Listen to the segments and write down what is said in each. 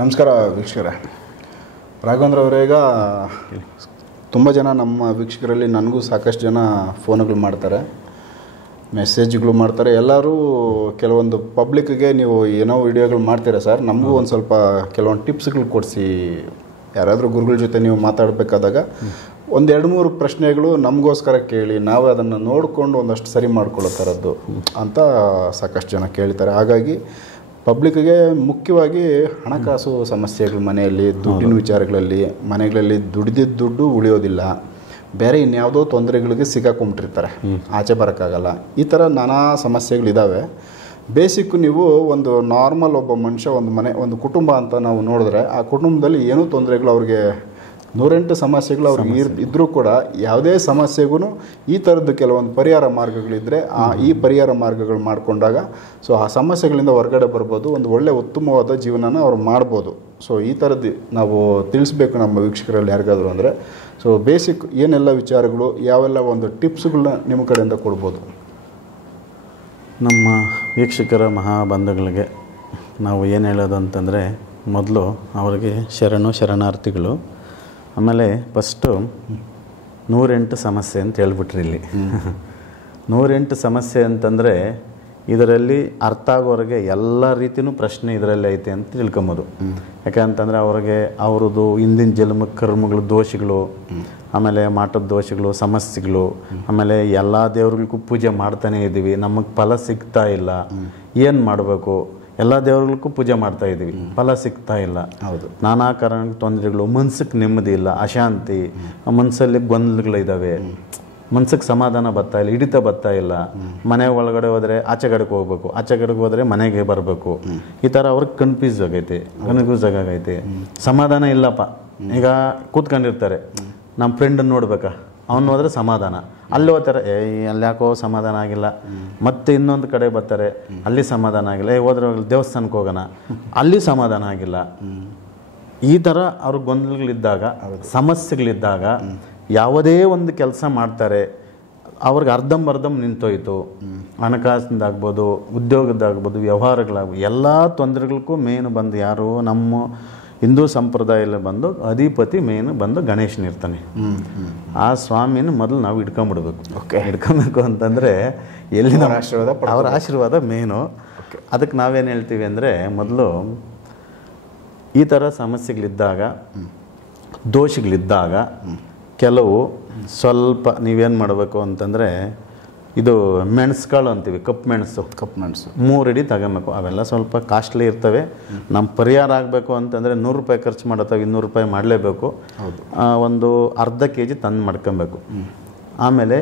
ನಮಸ್ಕಾರ ವೀಕ್ಷಕರೇ. ರಾಘವೇಂದ್ರ ಅವರೀಗ ತುಂಬ ಜನ ನಮ್ಮ ವೀಕ್ಷಕರಲ್ಲಿ ನನಗೂ ಸಾಕಷ್ಟು ಜನ ಫೋನ್ಗಳು ಮಾಡ್ತಾರೆ, ಮೆಸೇಜ್ಗಳು ಮಾಡ್ತಾರೆ. ಎಲ್ಲರೂ ಕೆಲವೊಂದು ಪಬ್ಲಿಕ್ಗೆ ನೀವು ಏನೋ ವಿಡಿಯೋಗಳು ಮಾಡ್ತೀರಾ ಸರ್, ನಮಗೂ ಒಂದು ಸ್ವಲ್ಪ ಕೆಲವೊಂದು ಟಿಪ್ಸ್ಗಳು ಕೊಡಿಸಿ, ಯಾರಾದರೂ ಗುರುಗಳ ಜೊತೆ ನೀವು ಮಾತಾಡಬೇಕಾದಾಗ ಒಂದು 2-3 ಪ್ರಶ್ನೆಗಳು ನಮಗೋಸ್ಕರ ಕೇಳಿ, ನಾವು ಅದನ್ನು ನೋಡಿಕೊಂಡು ಒಂದಷ್ಟು ಸರಿ ಮಾಡ್ಕೊಳ್ಳೋ ಥರದ್ದು ಅಂತ ಸಾಕಷ್ಟು ಜನ ಕೇಳ್ತಾರೆ. ಹಾಗಾಗಿ ಪಬ್ಲಿಕ್ಗೆ ಮುಖ್ಯವಾಗಿ ಹಣಕಾಸು ಸಮಸ್ಯೆಗಳು, ಮನೆಯಲ್ಲಿ ದುಡ್ಡಿನ ವಿಚಾರಗಳಲ್ಲಿ, ಮನೆಗಳಲ್ಲಿ ದುಡ್ದಿದ್ದ ದುಡ್ಡು ಉಳಿಯೋದಿಲ್ಲ, ಬೇರೆ ಇನ್ಯಾವುದೋ ತೊಂದರೆಗಳಿಗೆ ಸಿಗಾಕೊಂಬಿಟ್ಟಿರ್ತಾರೆ, ಆಚೆ ಬರೋಕ್ಕಾಗಲ್ಲ, ಈ ಥರ ನಾನಾ ಸಮಸ್ಯೆಗಳಿದ್ದಾವೆ. ಬೇಸಿಕ್ಕು ನೀವು ಒಂದು ನಾರ್ಮಲ್ ಒಬ್ಬ ಮನುಷ್ಯ, ಒಂದು ಮನೆ, ಒಂದು ಕುಟುಂಬ ಅಂತ ನಾವು ನೋಡಿದ್ರೆ, ಆ ಕುಟುಂಬದಲ್ಲಿ ಏನೂ ತೊಂದರೆಗಳು ಅವ್ರಿಗೆ 108 ಸಮಸ್ಯೆಗಳು ಅವ್ರಿಗೆ ಇದ್ದರೂ ಕೂಡ ಯಾವುದೇ ಸಮಸ್ಯೆಗೂ ಈ ಥರದ್ದು ಕೆಲವೊಂದು ಪರಿಹಾರ ಮಾರ್ಗಗಳಿದ್ದರೆ ಈ ಪರಿಹಾರ ಮಾರ್ಗಗಳು ಮಾಡಿಕೊಂಡಾಗ ಸೊ ಆ ಸಮಸ್ಯೆಗಳಿಂದ ಹೊರಗಡೆ ಬರ್ಬೋದು, ಒಂದು ಒಳ್ಳೆಯ ಉತ್ತಮವಾದ ಜೀವನನ ಅವ್ರು ಮಾಡ್ಬೋದು. ಸೊ ಈ ಥರದ್ದು ನಾವು ತಿಳಿಸ್ಬೇಕು ನಮ್ಮ ವೀಕ್ಷಕರಲ್ಲಿ ಯಾರಿಗಾದ್ರು ಅಂದರೆ. ಸೊ ಬೇಸಿಕ್ ಏನೆಲ್ಲ ವಿಚಾರಗಳು, ಯಾವೆಲ್ಲ ಒಂದು ಟಿಪ್ಸ್ಗಳನ್ನ ನಿಮ್ಮ ಕಡೆಯಿಂದ ಕೊಡ್ಬೋದು? ನಮ್ಮ ವೀಕ್ಷಕರ ಮಹಾಬಂಧುಗಳಿಗೆ ನಾವು ಏನು ಹೇಳೋದು ಅಂತಂದರೆ, ಮೊದಲು ಅವರಿಗೆ ಶರಣಾರ್ಥಿಗಳು. ಆಮೇಲೆ ಫಸ್ಟು 108 ಸಮಸ್ಯೆ ಅಂತ ಹೇಳ್ಬಿಟ್ರಿ ಇಲ್ಲಿ. 108 ಸಮಸ್ಯೆ ಅಂತಂದರೆ ಇದರಲ್ಲಿ ಅರ್ಥ ಆಗೋರಿಗೆ ಎಲ್ಲ ರೀತಿಯೂ ಪ್ರಶ್ನೆ ಇದರಲ್ಲಿ ಐತೆ ಅಂತ ತಿಳ್ಕೊಬೋದು. ಯಾಕಂತಂದರೆ ಅವ್ರದ್ದು ಹಿಂದಿನ ಜನ್ಮ ಕರ್ಮಗಳು, ದೋಷಗಳು, ಆಮೇಲೆ ಮಾಟದ ದೋಷಗಳು, ಸಮಸ್ಯೆಗಳು, ಆಮೇಲೆ ಎಲ್ಲ ದೇವ್ರಿಗೂ ಪೂಜೆ ಮಾಡ್ತಾನೇ ಇದ್ದೀವಿ, ನಮಗೆ ಫಲ ಸಿಗ್ತಾ ಇಲ್ಲ, ಏನು ಮಾಡಬೇಕು? ಎಲ್ಲ ದೇವ್ರಿಗೂ ಪೂಜೆ ಮಾಡ್ತಾ ಇದ್ದೀವಿ, ಫಲ ಸಿಗ್ತಾ ಇಲ್ಲ. ಹೌದು, ನಾನಾ ಕಾರಣ ತೊಂದರೆಗಳು, ಮನ್ಸಿಗೆ ನೆಮ್ಮದಿ ಇಲ್ಲ, ಅಶಾಂತಿ, ಮನಸ್ಸಲ್ಲಿ ಗೊಂದಲಗಳಿದ್ದಾವೆ, ಮನ್ಸಿಗೆ ಸಮಾಧಾನ ಬರ್ತಾ ಇಲ್ಲ, ಹಿಡಿತ ಬರ್ತಾ ಇಲ್ಲ. ಮನೆ ಒಳಗಡೆ ಹೋದರೆ ಆಚೆ ಕಡೆಗೆ ಹೋಗ್ಬೇಕು, ಆಚೆ ಕಡೆಗೆ ಹೋದರೆ ಮನೆಗೆ ಬರಬೇಕು, ಈ ಥರ ಅವ್ರಿಗೆ ಕನ್ಫ್ಯೂಸ್ ಆಗೈತೆ, ಸಮಾಧಾನ ಇಲ್ಲಪ್ಪ. ಈಗ ಕೂತ್ಕೊಂಡಿರ್ತಾರೆ, ನಮ್ಮ ಫ್ರೆಂಡನ್ನು ನೋಡ್ಬೇಕಾ, ಅವ್ನು ಹೋದ್ರೆ ಸಮಾಧಾನ, ಅಲ್ಲಿ ಹೋಗ್ತಾರೆ, ಅಲ್ಲಿ ಯಾಕೋ ಸಮಾಧಾನ ಆಗಿಲ್ಲ, ಮತ್ತೆ ಇನ್ನೊಂದು ಕಡೆ ಬರ್ತಾರೆ, ಅಲ್ಲಿ ಸಮಾಧಾನ ಆಗಿಲ್ಲ, ಹೋದ್ರೆ ದೇವಸ್ಥಾನಕ್ಕೆ ಹೋಗೋಣ, ಅಲ್ಲಿ ಸಮಾಧಾನ ಆಗಿಲ್ಲ. ಈ ಥರ ಅವ್ರ ಗೊಂದಲಗಳಿದ್ದಾಗ, ಸಮಸ್ಯೆಗಳಿದ್ದಾಗ ಯಾವುದೇ ಒಂದು ಕೆಲಸ ಮಾಡ್ತಾರೆ, ಅವ್ರಿಗೆ ಅರ್ಧಂಬರ್ಧಂ ನಿಂತೋಯ್ತು. ಹಣಕಾಸಿಂದಾಗ್ಬೋದು, ಉದ್ಯೋಗದಾಗ್ಬೋದು, ವ್ಯವಹಾರಗಳಾಗ್ಬೋದು, ಎಲ್ಲ ತೊಂದರೆಗಳಿಗೂ ಮೇನ್ ಬಂದು ಯಾರು ನಮ್ಮ ಹಿಂದೂ ಸಂಪ್ರದಾಯದಲ್ಲಿ ಬಂದು ಅಧಿಪತಿ ಮೇನು ಬಂದು ಗಣೇಶನಿರ್ತಾನೆ. ಆ ಸ್ವಾಮಿನ ಮೊದಲು ನಾವು ಹಿಡ್ಕೊಂಬಿಡ್ಬೇಕು. ಹಿಡ್ಕೊಬೇಕು ಅಂತಂದರೆ ಎಲ್ಲಿ ಅವ್ರ ಆಶೀರ್ವಾದ ಮೇನು. ಅದಕ್ಕೆ ನಾವೇನು ಹೇಳ್ತೀವಿ ಅಂದರೆ, ಮೊದಲು ಈ ಥರ ಸಮಸ್ಯೆಗಳಿದ್ದಾಗ, ದೋಷಗಳಿದ್ದಾಗ ಕೆಲವು ಸ್ವಲ್ಪ ನೀವೇನು ಮಾಡಬೇಕು ಅಂತಂದರೆ, ಇದು ಮೆಣಸುಕಾಳು ಅಂತೀವಿ, ಕಪ್ಪು ಮೆಣಸು 3 ಅಡಿ ತಗೊಬೇಕು. ಅವೆಲ್ಲ ಸ್ವಲ್ಪ ಕಾಸ್ಟ್ಲಿ ಇರ್ತವೆ. ನಮ್ಮ ಪರಿಹಾರ ಆಗಬೇಕು ಅಂತಂದರೆ 100 ರೂಪಾಯಿ ಖರ್ಚು ಮಾಡತ್ತವೆ, 200 ರೂಪಾಯಿ ಮಾಡಲೇಬೇಕು. ಒಂದು ಅರ್ಧ kg ತಂದು ಮಾಡ್ಕೊಬೇಕು. ಆಮೇಲೆ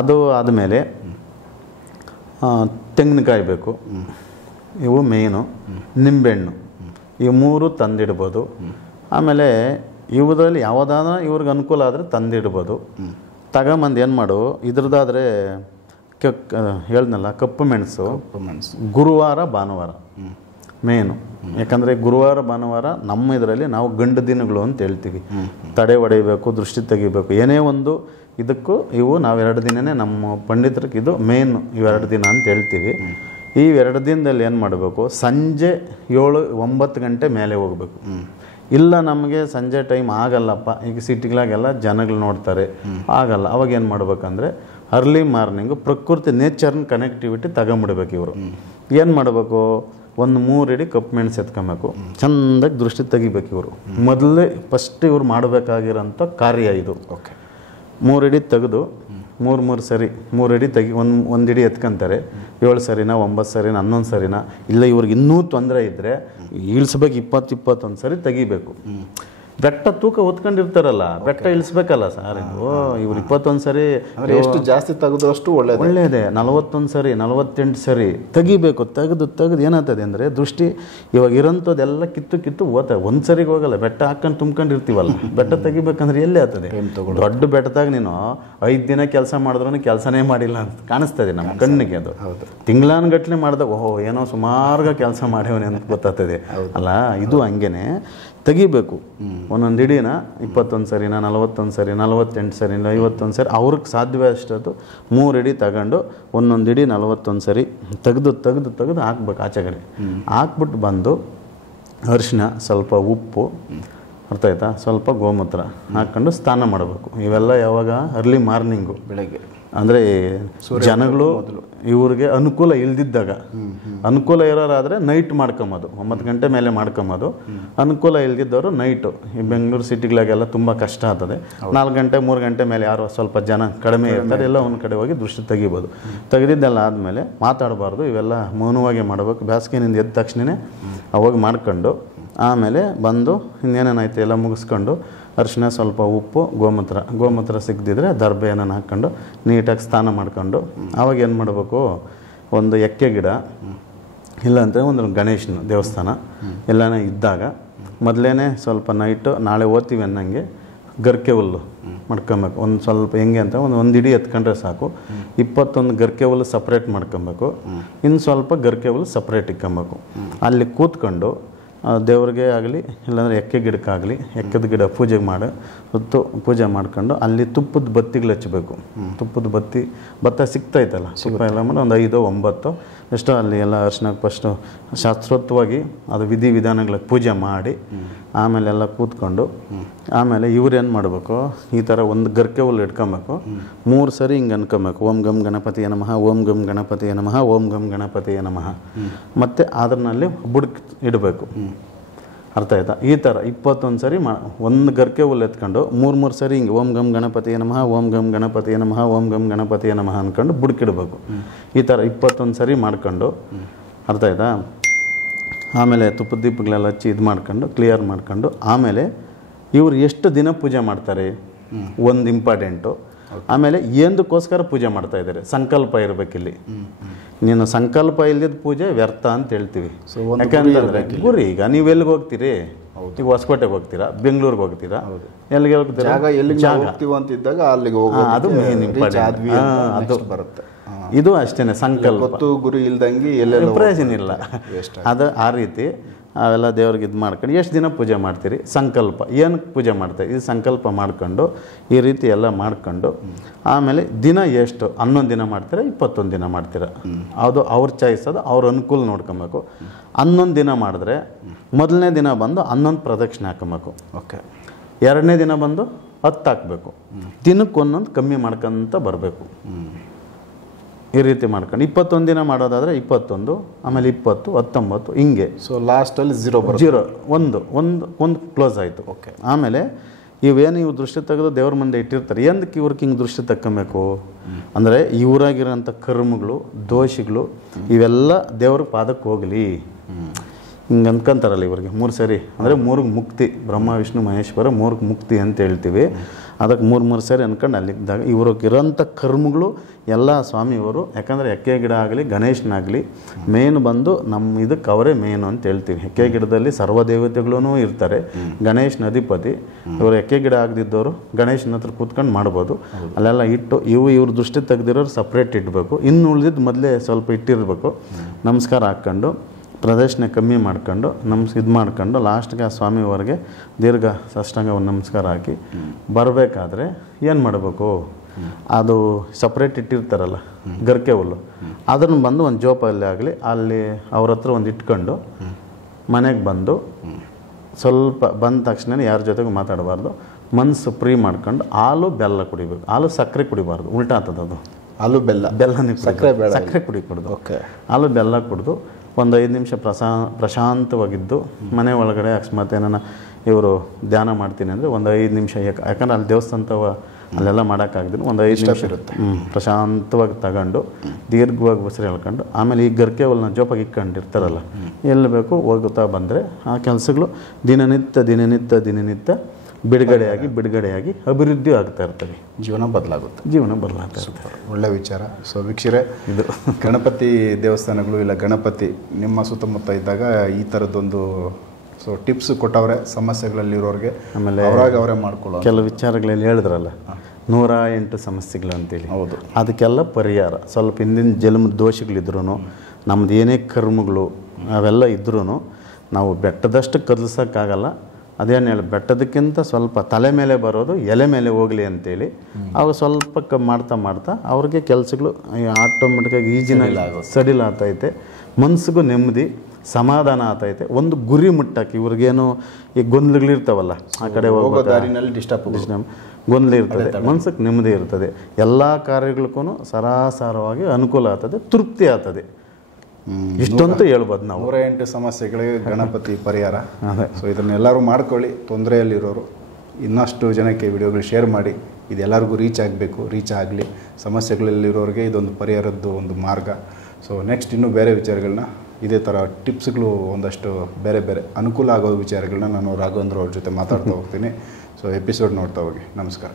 ಅದು ಆದಮೇಲೆ ತೆಂಗಿನಕಾಯಿ ಬೇಕು, ಇವು ಮೇನು, ನಿಂಬೆಹಣ್ಣು, ಇವು 3 ತಂದಿಡ್ಬೋದು. ಆಮೇಲೆ ಇವುದಲ್ಲಿ ಯಾವುದಾದ್ರೂ ಇವ್ರಿಗೆ ಅನುಕೂಲ ಆದರೆ ತಂದಿಡ್ಬೋದು. ತಗೊಂಬಂದು ಏನು ಮಾಡು, ಇದ್ರದ್ದಾದರೆ ಹೇಳ್ದನಲ್ಲ, ಕಪ್ಪು ಮೆಣಸು ಗುರುವಾರ ಭಾನುವಾರ ಮೇನು. ಯಾಕಂದರೆ ಗುರುವಾರ ಭಾನುವಾರ ನಮ್ಮ ಇದರಲ್ಲಿ ನಾವು ಗಂಡು ದಿನಗಳು ಅಂತ ಹೇಳ್ತೀವಿ. ತಡೆ ಹೊಡೆಯಬೇಕು, ದೃಷ್ಟಿ ತೆಗಿಬೇಕು, ಏನೇ ಒಂದು ಇದಕ್ಕೂ ಇವು ನಾವು 2 ದಿನನೇ ನಮ್ಮ ಪಂಡಿತರಿಗೆ ಇದು ಮೇನ್, ಇವು 2 ದಿನ ಅಂತ ಹೇಳ್ತೀವಿ. ಈ 2 ದಿನದಲ್ಲಿ ಏನು ಮಾಡಬೇಕು, ಸಂಜೆ 7-9 ಗಂಟೆ ಮೇಲೆ ಹೋಗಬೇಕು. ಇಲ್ಲ ನಮಗೆ ಸಂಜೆ ಟೈಮ್ ಆಗಲ್ಲಪ್ಪ, ಈಗ ಸಿಟಿಗಳಾಗೆಲ್ಲ ಜನಗಳು ನೋಡ್ತಾರೆ, ಆಗಲ್ಲ, ಅವಾಗ ಏನು ಮಾಡ್ಬೇಕಂದ್ರೆ ಅರ್ಲಿ ಮಾರ್ನಿಂಗು ಪ್ರಕೃತಿ ನೇಚರ್ನ ಕನೆಕ್ಟಿವಿಟಿ ತಗೊಂಬಿಡ್ಬೇಕು. ಇವರು ಏನು ಮಾಡಬೇಕು, ಒಂದು 3 ಅಡಿ ಕಪ್ಪು ಮೆಣಸು ಎತ್ಕೊಬೇಕು, ಚೆಂದಾಗಿ ದೃಷ್ಟಿ ತೆಗಿಬೇಕು. ಇವರು ಮೊದಲೇ ಫಸ್ಟ್ ಇವ್ರು ಮಾಡಬೇಕಾಗಿರೋಂಥ ಕಾರ್ಯ ಇದು. 3 ಅಡಿ ತೆಗೆದು 3 ಸರಿ 3 ಅಡಿ ತೆಗಿ, ಒಂದು ಅಡಿ ಎತ್ಕೊಂತಾರೆ, 7 ಸರಿನಾ 9 ಸರಿನಾ 11 ಸರಿನಾ, ಇಲ್ಲ ಇವ್ರಿಗೆ ಇನ್ನೂ ತೊಂದರೆ ಇದ್ದರೆ ಇಳಿಸ್ಬೇಕು, 20-21 ಸರಿ ತೆಗಿಬೇಕು. ಬೆಟ್ಟ ತೂಕ ಹೊತ್ಕೊಂಡಿರ್ತಾರಲ್ಲ, ಬೆಟ್ಟ ಇಳಿಸ್ಬೇಕಲ್ಲ ಸರ್. ಇವ್ರು 21 ಸರಿ ಅಂದರೆ ಎಷ್ಟು ಜಾಸ್ತಿ ತೆಗೆದು ಅಷ್ಟು ಒಳ್ಳೆಯದೇ. 41 ಸರಿ 48 ಸರಿ ತೆಗಿಬೇಕು. ತೆಗೆದು ಏನಾಗ್ತದೆ ಅಂದರೆ ದೃಷ್ಟಿ ಇವಾಗ ಇರೋಂಥದ್ದೆಲ್ಲ ಕಿತ್ತು ಓದ್ತದೆ. ಒಂದು ಸರಿಗೆ ಹೋಗಲ್ಲ. ಬೆಟ್ಟ ಹಾಕೊಂಡು ತುಂಬ್ಕೊಂಡಿರ್ತೀವಲ್ಲ, ಬೆಟ್ಟ ತೆಗಿಬೇಕಂದ್ರೆ ಎಲ್ಲಿ ಆಗ್ತದೆ? ದೊಡ್ಡ ಬೆಟ್ಟದಾಗ ನೀನು 5 ದಿನ ಕೆಲಸ ಮಾಡಿದ್ರೂ ಕೆಲಸನೇ ಮಾಡಿಲ್ಲ ಅಂತ ಕಾಣಿಸ್ತದೆ ನಮ್ಮ ಕಣ್ಣಿಗೆ. ಅದು ತಿಂಗಳಾನ್ಗಟ್ಲೆ ಮಾಡಿದಾಗ ಓಹೋ ಏನೋ ಸುಮಾರು ಕೆಲಸ ಮಾಡ್ಯವನೇ ಅಂತ ಗೊತ್ತಾಗ್ತದೆ ಅಲ್ಲ. ಇದು ಹಂಗೇನೆ ತೆಗಿಬೇಕು. ಒಂದೊಂದು ಇಡೀನ 21 ಸರಿನ 41 ಸರಿ 48 ಸರಿ 51 ಸರಿ ಅವ್ರಿಗೆ ಸಾಧ್ಯವೇ ಅಷ್ಟದು 3 ಇಡಿ ತಗೊಂಡು ಒಂದೊಂದು ಇಡಿ 41 ಸರಿ ತೆಗೆದು ಹಾಕ್ಬೇಕು ಆಚೆ ಕಡೆ. ಹಾಕ್ಬಿಟ್ಟು ಬಂದು ಅರಿಶಿನ, ಸ್ವಲ್ಪ ಉಪ್ಪು, ಅರ್ಥ ಆಯ್ತಾ, ಸ್ವಲ್ಪ ಗೋಮೂತ್ರ ಹಾಕ್ಕೊಂಡು ಸ್ನಾನ ಮಾಡಬೇಕು. ಇವೆಲ್ಲ ಯಾವಾಗ? ಅರ್ಲಿ ಮಾರ್ನಿಂಗು, ಬೆಳಗ್ಗೆ. ಅಂದರೆ ಜನಗಳು ಇವ್ರಿಗೆ ಅನುಕೂಲ ಇಲ್ದಿದ್ದಾಗ. ಅನುಕೂಲ ಇರೋರಾದರೆ ನೈಟ್ ಮಾಡ್ಕೊಂಬೋದು, 9 ಗಂಟೆ ಮೇಲೆ ಮಾಡ್ಕೊಂಬೋದು. ಅನುಕೂಲ ಇಲ್ದಿದ್ದವರು ನೈಟು. ಈ ಬೆಂಗಳೂರು ಸಿಟಿಗಳಿಗೆಲ್ಲ ತುಂಬ ಕಷ್ಟ ಆಗ್ತದೆ. 4 ಗಂಟೆ 3 ಗಂಟೆ ಮೇಲೆ ಯಾರೋ ಸ್ವಲ್ಪ ಜನ ಕಡಿಮೆ ಇರ್ತಾರೆ, ಎಲ್ಲ ಒಂದು ಕಡೆ ಹೋಗಿ ದೃಷ್ಟಿ ತೆಗಿಬೋದು. ತೆಗೆದಿದ್ದೆಲ್ಲ ಆದಮೇಲೆ ಮಾತಾಡಬಾರ್ದು, ಇವೆಲ್ಲ ಮೌನವಾಗಿ ಮಾಡಬೇಕು. ಬೇಸಿಗೆನಿಂದ ಎದ್ದ ತಕ್ಷಣವೇ ಅವಾಗ ಮಾಡ್ಕೊಂಡು ಆಮೇಲೆ ಬಂದು ಇನ್ನೇನೇನಾಯ್ತು ಎಲ್ಲ ಮುಗಿಸ್ಕೊಂಡು ಅರಿಶಿನ, ಸ್ವಲ್ಪ ಉಪ್ಪು, ಗೋಮೂತ್ರ ಸಿಗದಿದ್ರೆ ದರ್ಬೆ ಏನಾನು ಹಾಕ್ಕೊಂಡು ನೀಟಾಗಿ ಸ್ನಾನ ಮಾಡ್ಕೊಂಡು ಆವಾಗ ಏನು ಮಾಡಬೇಕು? ಒಂದು ಎಕ್ಕೆ ಗಿಡ ಇಲ್ಲಾಂದರೆ ಒಂದು ಗಣೇಶನ ದೇವಸ್ಥಾನ ಎಲ್ಲನೇ ಇದ್ದಾಗ ಮೊದಲೇ ಸ್ವಲ್ಪ ನೈಟು ನಾಳೆ ಓದ್ತೀವಿ ಅನ್ನಂಗೆ ಗರ್ಕೆ ಹುಲ್ಲು ಮಾಡ್ಕೊಬೇಕು. ಒಂದು ಸ್ವಲ್ಪ ಹೆಂಗೆ ಅಂತ ಒಂದು ಇಡಿ ಎತ್ಕೊಂಡ್ರೆ ಸಾಕು. 21 ಗರ್ಕೆ ಹುಲ್ಲು ಸಪ್ರೇಟ್ ಮಾಡ್ಕೊಬೇಕು. ಇನ್ನು ಸ್ವಲ್ಪ ಗರ್ಕೆ ಹುಲ್ಲು ಸಪ್ರೇಟ್ ಇಕ್ಕೊಬೇಕು. ಅಲ್ಲಿ ಕೂತ್ಕೊಂಡು ದೇವ್ರಿಗೆ ಆಗಲಿ ಇಲ್ಲಾಂದರೆ ಎಕ್ಕೆ ಗಿಡಕ್ಕಾಗಲಿ ಎಕ್ಕದ ಗಿಡ ಪೂಜೆ ಮಾಡ್ಕೊಂಡು ಅಲ್ಲಿ ತುಪ್ಪದ ಬತ್ತಿಗಳು ಹಚ್ಚಬೇಕು. ತುಪ್ಪದ ಭತ್ತ ಸಿಗ್ತಾಯಿತ್ತಲ್ಲ, ತುಪ್ಪ ಎಲ್ಲ ಮಾಡಿ ಒಂದು 5 9 ಎಷ್ಟೋ ಅಲ್ಲಿ ಎಲ್ಲ ಅರ್ಶಿನ ಫಸ್ಟು ಶಾಸ್ತ್ರೋಕ್ತವಾಗಿ ಅದು ವಿಧಾನಗಳಿಗೆ ಪೂಜೆ ಮಾಡಿ ಆಮೇಲೆಲ್ಲ ಕೂತ್ಕೊಂಡು ಆಮೇಲೆ ಇವ್ರೇನು ಮಾಡಬೇಕು? ಈ ಥರ ಒಂದು ಗರ್ಕೆ ಹುಲ್ಲು ಇಟ್ಕೊಬೇಕು. 3 ಸರಿ ಹಿಂಗೆ ಅನ್ಕೊಬೇಕು. ಓಂ ಗಂ ಗಣಪತಿಯ ನಮಃ, ಓಂ ಗಂ ಗಣಪತಿಯ ನಮಃ, ಓಂ ಗಂ ಗಣಪತಿಯ ನಮಃ. ಮತ್ತು ಅದರಲ್ಲಿ ಬುಡಕ್ ಇಡಬೇಕು. ಅರ್ಥ ಆಯ್ತಾ? ಈ ಥರ 21 ಸರಿ ಒಂದು ಗರ್ಕೆ ಹುಲ್ಲು ಎತ್ಕೊಂಡು 3 ಸರಿ ಹಿಂಗೆ ಓಂ ಗಂ ಗಣಪತಿಯ ನಮಃ, ಓಂ ಗಂ ಗಣಪತಿಯ ನಮಃ, ಓಂ ಗಂ ಗಣಪತಿಯ ನಮಃ ಅಂದ್ಕೊಂಡು ಬುಡಕಿಡಬೇಕು. ಈ ಥರ 21 ಸರಿ ಮಾಡ್ಕೊಂಡು, ಅರ್ಥ ಆಯ್ತಾ? ಆಮೇಲೆ ತುಪ್ಪದ ದೀಪಗಳೆಲ್ಲ ಹಚ್ಚಿ ಇದು ಮಾಡ್ಕೊಂಡು ಕ್ಲಿಯರ್ ಮಾಡ್ಕೊಂಡು ಆಮೇಲೆ ಇವರು ಎಷ್ಟು ದಿನ ಪೂಜೆ ಮಾಡ್ತಾರೆ ಒಂದು ಇಂಪಾರ್ಟೆಂಟು. ಆಮೇಲೆ ಏನಕ್ಕೋಸ್ಕರ ಪೂಜೆ ಮಾಡ್ತಾ ಇದ್ದಾರೆ? ಸಂಕಲ್ಪ ಇರಬೇಕಿಲ್ಲಿ. ನೀನು ಸಂಕಲ್ಪ ಇಲ್ಲದ ಪೂಜೆ ವ್ಯರ್ಥ ಅಂತ ಹೇಳ್ತೀವಿ. ಯಾಕಂತಂದರೆ ಗುರಿ, ಈಗ ನೀವು ಎಲ್ಲಿಗೆ ಹೋಗ್ತೀರಿ? ಈಗ ಹೊಸಕೋಟೆಗೆ ಹೋಗ್ತೀರಾ, ಬೆಂಗಳೂರಿಗೆ ಹೋಗ್ತೀರಾ, ಎಲ್ಲಿಗೆ ಹೋಗ್ತೀರಾ? ಅಂತಿದ್ದಾಗ ಅಲ್ಲಿಗೆ ಹೋಗೋದು, ಅದು ಮೇನ್ ಇಂಪಾರ್ಟೆಂಟ್. ಅದು ಬರುತ್ತೆ. ಇದು ಅಷ್ಟೇ ಸಂಕಲ್ಪ. ಗುರಿ ಇಲ್ದಂಗೆ ಎಲ್ಲೆಲ್ಲ ಪ್ರಯೋಜನ ಇಲ್ಲ. ಅದು ಆ ರೀತಿ ಅವೆಲ್ಲ ದೇವ್ರಿಗೆ ಇದು ಮಾಡ್ಕೊಂಡು ಎಷ್ಟು ದಿನ ಪೂಜೆ ಮಾಡ್ತೀರಿ? ಸಂಕಲ್ಪ ಏನಕ್ಕೆ ಪೂಜೆ ಮಾಡ್ತೀರಿ? ಇದು ಸಂಕಲ್ಪ ಮಾಡ್ಕೊಂಡು ಈ ರೀತಿ ಎಲ್ಲ ಮಾಡ್ಕೊಂಡು ಆಮೇಲೆ ದಿನ ಎಷ್ಟು 11 ದಿನ ಮಾಡ್ತೀರಾ 21 ದಿನ ಮಾಡ್ತೀರಾ? ಅದು ಅವ್ರ ಚಾಯ್ಸ್, ಅದು ಅವ್ರ ಅನುಕೂಲ ನೋಡ್ಕೊಬೇಕು. 11 ದಿನ ಮಾಡಿದ್ರೆ ಮೊದಲನೇ ದಿನ ಬಂದು 11 ಪ್ರದಕ್ಷಿಣೆ ಹಾಕೊಬೇಕು. ಓಕೆ. 2ನೇ ದಿನ ಬಂದು 10 ಹಾಕಬೇಕು. ದಿನಕ್ಕೆ ಒಂದೊಂದು ಕಮ್ಮಿ ಮಾಡ್ಕೊಂತ ಬರಬೇಕು. ಈ ರೀತಿ ಮಾಡ್ಕೊಂಡು 21 ದಿನ ಮಾಡೋದಾದರೆ 21, ಆಮೇಲೆ 20, 19 ಹಿಂಗೆ. ಸೊ ಲಾಸ್ಟಲ್ಲಿ 0 ಒಂದು ಕ್ಲೋಸ್ ಆಯಿತು. ಓಕೆ. ಆಮೇಲೆ ಇವು ದೃಷ್ಟಿ ತೆಗೆದು ದೇವ್ರ ಮುಂದೆ ಇಟ್ಟಿರ್ತಾರೆ. ಏನಕ್ಕೆ ಇವ್ರಿಗೆ ಹಿಂಗೆ ದೃಷ್ಟಿ ತಕ್ಕೊಬೇಕು ಅಂದರೆ ಇವರಾಗಿರೋಂಥ ಕರ್ಮಗಳು, ದೋಷಗಳು ಇವೆಲ್ಲ ದೇವ್ರ ಪಾದಕ್ಕೆ ಹೋಗಲಿ ಹಿಂಗೆ ಅಂದ್ಕೊಂತಾರಲ್ಲ ಇವ್ರಿಗೆ. 3 ಸರಿ ಅಂದರೆ 3 ಮುಕ್ತಿ, ಬ್ರಹ್ಮ ವಿಷ್ಣು ಮಹೇಶ್ವರ 3 ಮುಕ್ತಿ ಅಂತ ಹೇಳ್ತೀವಿ. ಅದಕ್ಕೆ 3 ಸರಿ ಅಂದ್ಕೊಂಡು ಅಲ್ಲಿದ್ದಾಗ ಇವ್ರಿಗಿರೋಂಥ ಕರ್ಮಗಳು ಎಲ್ಲ ಸ್ವಾಮಿಯವರು, ಯಾಕಂದರೆ ಎಕ್ಕೆ ಗಿಡ ಆಗಲಿ ಗಣೇಶನಾಗಲಿ ಮೇನ್ ಬಂದು ನಮ್ಮ ಇದಕ್ಕೆ ಅವರೇ ಮೇನು ಅಂತ ಹೇಳ್ತೀವಿ. ಎಕ್ಕೆ ಗಿಡದಲ್ಲಿ ಸರ್ವದೇವತೆಗಳೂ ಇರ್ತಾರೆ. ಗಣೇಶನ ಅಧಿಪತಿ ಇವರು. ಎಕ್ಕೆ ಗಿಡ ಆಗದಿದ್ದವರು ಗಣೇಶನ ಹತ್ರ ಕೂತ್ಕೊಂಡು ಮಾಡ್ಬೋದು. ಅಲ್ಲೆಲ್ಲ ಇಟ್ಟು ಇವ್ರ ದೃಷ್ಟಿ ತೆಗೆದಿರೋರು ಸಪ್ರೇಟ್ ಇಡಬೇಕು. ಇನ್ನು ಉಳಿದಿದ್ದು ಮೊದಲೇ ಸ್ವಲ್ಪ ಇಟ್ಟಿರಬೇಕು. ನಮಸ್ಕಾರ ಹಾಕ್ಕೊಂಡು ಪ್ರದಕ್ಷಿಣೆ ಕಮ್ಮಿ ಮಾಡ್ಕೊಂಡು ಇದು ಮಾಡ್ಕೊಂಡು ಲಾಸ್ಟ್ಗೆ ಆ ಸ್ವಾಮಿಯವರೆಗೆ ದೀರ್ಘ ಸಾಷ್ಟಾಂಗ ಒಂದು ನಮಸ್ಕಾರ ಹಾಕಿ ಬರಬೇಕಾದ್ರೆ ಏನು ಮಾಡಬೇಕು? ಅದು ಸಪ್ರೇಟ್ ಇಟ್ಟಿರ್ತಾರಲ್ಲ ಗರ್ಕೆ ಹುಲ್ಲು, ಅದನ್ನು ಬಂದು ಒಂದು ಜೋಪಲ್ಲಿ ಆಗಲಿ ಅಲ್ಲಿ ಅವ್ರ ಹತ್ರ ಒಂದು ಇಟ್ಕೊಂಡು ಮನೆಗೆ ಬಂದು ಸ್ವಲ್ಪ ಬಂದ ತಕ್ಷಣ ಯಾರ ಜೊತೆಗೂ ಮಾತಾಡಬಾರ್ದು. ಮನಸ್ಸು ಫ್ರೀ ಮಾಡ್ಕೊಂಡು ಹಾಲು ಬೆಲ್ಲ ಕುಡಿಬೇಕು. ಹಾಲು ಸಕ್ಕರೆ ಕುಡಿಬಾರ್ದು, ಉಲ್ಟಾ ಆಗ್ತದೆ ಅದು. ಹಾಲು ಬೆಲ್ಲನೇ ಸಕ್ಕರೆ ಕುಡಿಕೊಡ್ದು. ಓಕೆ. ಹಾಲು ಬೆಲ್ಲ ಕುಡಿದು ಒಂದು 5 ನಿಮಿಷ ಪ್ರಶಾಂತವಾಗಿದ್ದು ಮನೆ ಒಳಗಡೆ ಅಕಸ್ಮಾತ್ ಏನಾನ ಇವರು ಧ್ಯಾನ ಮಾಡ್ತೀನಿ ಅಂದರೆ ಒಂದು 5 ನಿಮಿಷ, ಯಾಕಂದ್ರೆ ಅಲ್ಲಿ ದೇವಸ್ಥಾನದ ಅಲ್ಲೆಲ್ಲ ಮಾಡೋಕ್ಕಾಗ್ದಿಲ್ಲ ಒಂದು 5 ನಿಮಿಷ ಇರುತ್ತೆ. ಪ್ರಶಾಂತವಾಗಿ ತಗೊಂಡು ದೀರ್ಘವಾಗಿ ಉಸಿರು ಹೇಳ್ಕೊಂಡು ಆಮೇಲೆ ಈ ಗರ್ಕೆ ಹುಲ್ಲನ್ನ ಜೋಪಾಗಿ ಇಟ್ಕೊಂಡಿರ್ತಾರಲ್ಲ ಎಲ್ಲಿ ಬೇಕು ಹೋಗುತ್ತಾ ಬಂದರೆ ಆ ಕೆಲಸಗಳು ದಿನನಿತ್ಯ ಬಿಡುಗಡೆಯಾಗಿ ಅಭಿವೃದ್ಧಿ ಆಗ್ತಾ ಇರ್ತವೆ. ಜೀವನ ಬದಲಾಗುತ್ತೆ. ಇರ್ತದೆ. ಒಳ್ಳೆ ವಿಚಾರ. ಸೊ ವೀಕ್ಷರೇ, ಇದು ಗಣಪತಿ ದೇವಸ್ಥಾನಗಳು ಇಲ್ಲ ಗಣಪತಿ ನಿಮ್ಮ ಸುತ್ತಮುತ್ತ ಇದ್ದಾಗ ಈ ಥರದ್ದೊಂದು ಟಿಪ್ಸ್ ಕೊಟ್ಟವ್ರೆ ಸಮಸ್ಯೆಗಳಲ್ಲಿರೋರಿಗೆ. ಆಮೇಲೆ ಅವರೇ ಮಾಡ್ಕೊಳ್ಳೋ ಕೆಲವು ವಿಚಾರಗಳಲ್ಲಿ ಹೇಳಿದ್ರಲ್ಲ 108 ಸಮಸ್ಯೆಗಳು ಅಂತೇಳಿ. ಹೌದು. ಅದಕ್ಕೆಲ್ಲ ಪರಿಹಾರ ಸ್ವಲ್ಪ ಹಿಂದಿನ ಜನ್ಮ ದೋಷಗಳಿದ್ರೂ ನಮ್ದು ಏನೇ ಕರ್ಮಗಳು ಅವೆಲ್ಲ ಇದ್ರೂ ನಾವು ಬೆಟ್ಟದಷ್ಟು ಕದಲಿಸೋಕ್ಕಾಗಲ್ಲ. ಅದೇನು ಹೇಳಿ ಬೆಟ್ಟದಕ್ಕಿಂತ ಸ್ವಲ್ಪ ತಲೆ ಮೇಲೆ ಬರೋದು ಎಲೆ ಮೇಲೆ ಹೋಗಲಿ ಅಂತೇಳಿ ಅವಾಗ ಸ್ವಲ್ಪ ಮಾಡ್ತಾ ಅವ್ರಿಗೆ ಕೆಲಸಗಳು ಆಟೋಮೆಟಿಕ್ಕಾಗಿ ಈಜಿನಾಗಿ ಸಡಿಲ ಆಗ್ತೈತೆ. ಮನಸ್ಸಿಗೂ ನೆಮ್ಮದಿ ಸಮಾಧಾನ ಆಗ್ತೈತೆ. ಒಂದು ಗುರಿ ಮುಟ್ಟಕ್ಕೆ ಇವ್ರಿಗೇನು ಈ ಗೊಂದಲಗಳಿರ್ತಾವಲ್ಲ ಆ ಕಡೆ ಹೋಗೋ ದಾರಿನಲ್ಲಿ ಡಿಸ್ಟರ್ಬ್ ಗೊಂದಲ ಇರ್ತದೆ, ಮನಸ್ಸಿಗೆ ನೆಮ್ಮದಿ ಇರ್ತದೆ. ಎಲ್ಲ ಕಾರ್ಯಗಳಿಗೂ ಸರಾಸರವಾಗಿ ಅನುಕೂಲ ಆಗ್ತದೆ, ತೃಪ್ತಿ ಆಗ್ತದೆ. ಇಷ್ಟಂತೂ ಹೇಳ್ಬೋದು ನಾವು. 108 ಸಮಸ್ಯೆಗಳಿಗೆ ಗಣಪತಿ ಪರಿಹಾರ. ಸೊ ಇದನ್ನೆಲ್ಲರೂ ಮಾಡ್ಕೊಳ್ಳಿ. ತೊಂದರೆಯಲ್ಲಿರೋರು ಇನ್ನಷ್ಟು ಜನಕ್ಕೆ ವಿಡಿಯೋಗಳು ಶೇರ್ ಮಾಡಿ. ಇದೆಲ್ಲರಿಗೂ ರೀಚ್ ಆಗಲಿ. ಸಮಸ್ಯೆಗಳಲ್ಲಿರೋರಿಗೆ ಇದೊಂದು ಪರಿಹಾರದ್ದು ಒಂದು ಮಾರ್ಗ. ಸೊ ನೆಕ್ಸ್ಟ್ ಇನ್ನೂ ಬೇರೆ ವಿಚಾರಗಳನ್ನ ಇದೇ ಥರ ಟಿಪ್ಸ್ಗಳು ಒಂದಷ್ಟು ಬೇರೆ ಅನುಕೂಲ ಆಗೋ ವಿಚಾರಗಳನ್ನ ನಾನು ರಾಘವೇಂದ್ರ ಅವ್ರ ಜೊತೆ ಮಾತಾಡ್ತಾ ಹೋಗ್ತೀನಿ. ಸೊ ಎಪಿಸೋಡ್ ನೋಡ್ತಾ ಹೋಗಿ. ನಮಸ್ಕಾರ.